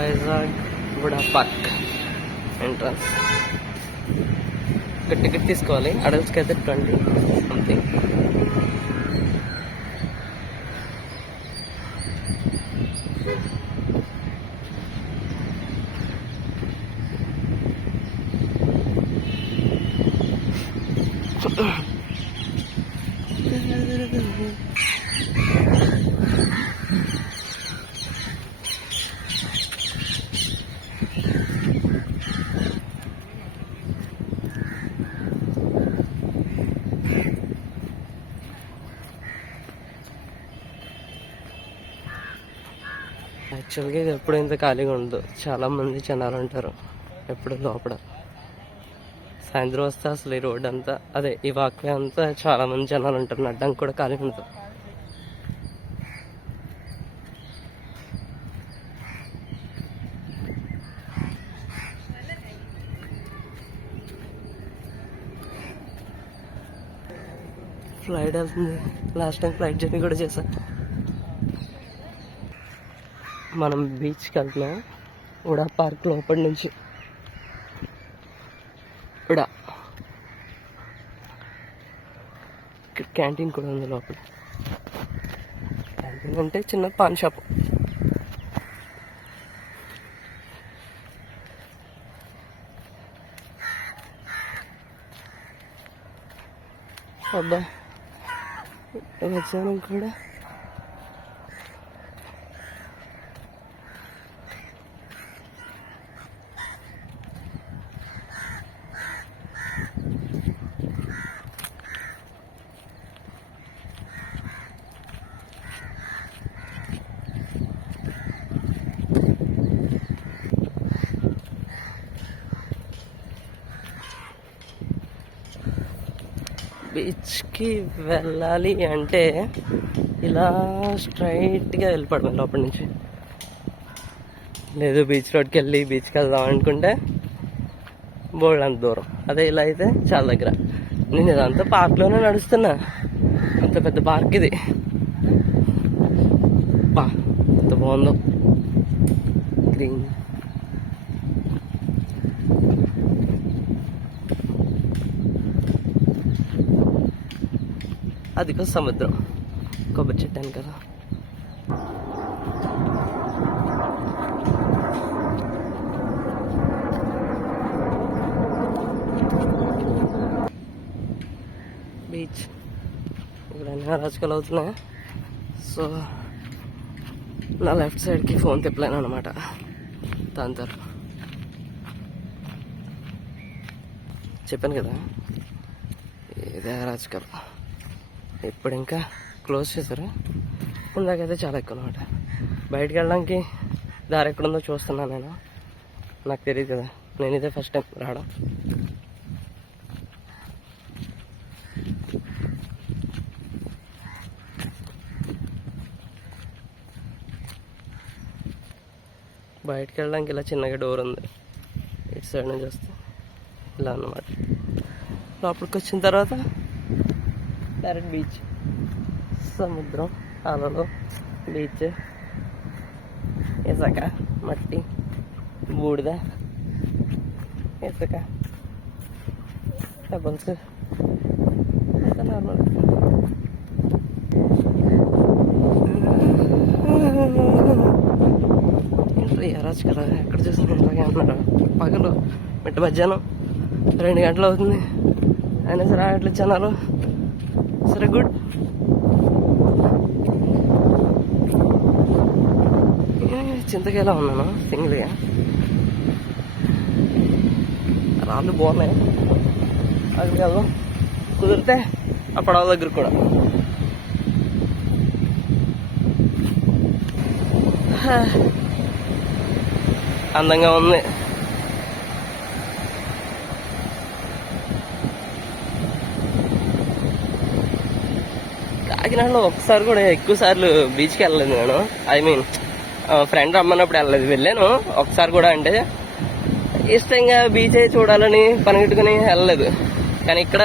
Vizag VUDA park entrance. ఇక్కడ ticket తీసుకోవాలి. అడల్ట్స్కి అయితే 20 సంథింగ్. యాక్చువల్గా ఇది ఎప్పుడు ఇంత ఖాళీగా ఉండదు. చాలామంది జనాలు ఉంటారు ఎప్పుడు లోపల. సాయంత్రం వస్తే అసలు ఈ రోడ్ అంతా అదే ఈ వాక్వే అంతా చాలామంది జనాలు ఉంటారు. నడ్డానికి కూడా ఖాళీ ఉంటుంది. ఫ్లైట్ వెళ్తుంది. లాస్ట్ టైం ఫ్లైట్ జర్నీ కూడా చేశా. మనం బీచ్కి వెళ్తున్నాం. ఉడా పార్క్ లోపల నుంచి. ఉడా క్యాంటీన్ కూడా ఉంది లోపల. క్యాంటీన్ అంటే చిన్న పాన్ షాప్. అబ్బా వచ్చాను కూడా. బీచ్కి వెళ్ళాలి అంటే ఇలా స్ట్రైట్గా వెళ్ళిపోవడం లోపల నుంచి. లేదు బీచ్ రోడ్కి వెళ్ళి బీచ్కి వెళ్దాం అనుకుంటే బోల్డ్ అంత దూరం. అదే ఇలా అయితే చాలా దగ్గర. నేను ఇదంతా పార్క్లోనే నడుస్తున్నా. అంత పెద్ద పార్క్ ఇది. బా ఎంత బాగుందో గ్రీన్. అదిగో సముద్రం. కొబ్బరి చెట్టాను కదా. బీచ్ ఇక్కడ అన్నీ రాజకీయాలు అవుతున్నాయి. సో నా లెఫ్ట్ సైడ్కి ఫోన్ తిప్పలేను అనమాట. దాని తర్వాత చెప్పాను కదా ఇదే రాజకీయాలు. ఇప్పుడు ఇంకా క్లోజ్ చేశారు. ఇందాకైతే చాలా ఎక్కువ అనమాట. బయటికి వెళ్ళడానికి దారి ఎక్కడుందో చూస్తున్నాను నేను. నాకు తెలియదు కదా, నేను ఇదే ఫస్ట్ టైం రావడం. బయటికి వెళ్ళడానికి ఇలా చిన్నగా డోర్ ఉంది. ఇటు సైడ్ నుంచి వస్తే ఇలా అన్నమాట. లోపలికి వచ్చిన తర్వాత డైరెక్ట్ బీచ్. సముద్రం, అలలు, బీచ్, ఇసుక, మట్టి, బూడిద, ఇసుక, పెబల్స్, నార్మల్. రాజు కదా ఎక్కడ చూసినా ఇలాగే అన్నాడు. పగలు మిట్ట మధ్యాహ్నం 2 గంటలు అవుతుంది. అయినా సరే అట్లా ఇచ్చన్నారు. సరే గుడ్. చింతకాయలా ఉన్నాను సింగిల్గా. రాళ్ళు బాగున్నాయి. అది వెళ్దాం కుదిరితే ఆ పడవ దగ్గర కూడా. అందంగా ఉంది. కాకినాడలో ఒకసారి కూడా ఎక్కువ సార్లు బీచ్కి వెళ్ళలేదు నేను. ఐ మీన్ ఫ్రెండ్ రమ్మన్నప్పుడు వెళ్ళలేదు. వెళ్ళాను ఒకసారి కూడా. అంటే ఇష్టంగా బీచ్ చూడాలని పనిగట్టుకుని వెళ్ళలేదు. కానీ ఇక్కడ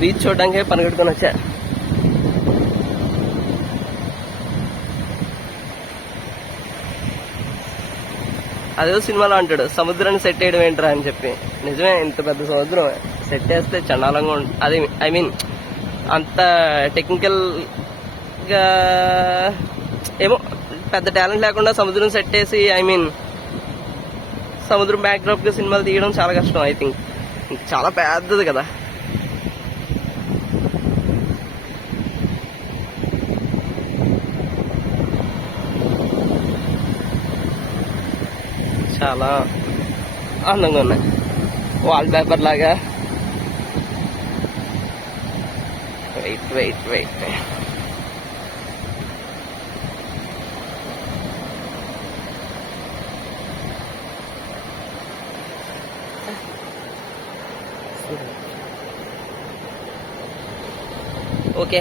బీచ్ చూడడానికి పనిగట్టుకుని వచ్చా. అదేదో సినిమాలో అంటాడు, సముద్రాన్ని సెట్ చేయడం ఏంట్రా అని చెప్పి. నిజమే, ఇంత పెద్ద సముద్రం సెట్ చేస్తే చండాలంగా అది ఐ మీన్ అంత టెక్నికల్ గా ఏమో పెద్ద టాలెంట్ లేకుండా సముద్రం సెట్ చేసి ఐ మీన్ సముద్రం బ్యాక్డ్రాప్ గా సినిమాలు తీయడం చాలా కష్టం. ఐ థింక్ చాలా పెద్దది కదా. చాలా అందంగా ఉన్నాయి, వాల్ పేపర్ లాగా. Wait wait wait okay.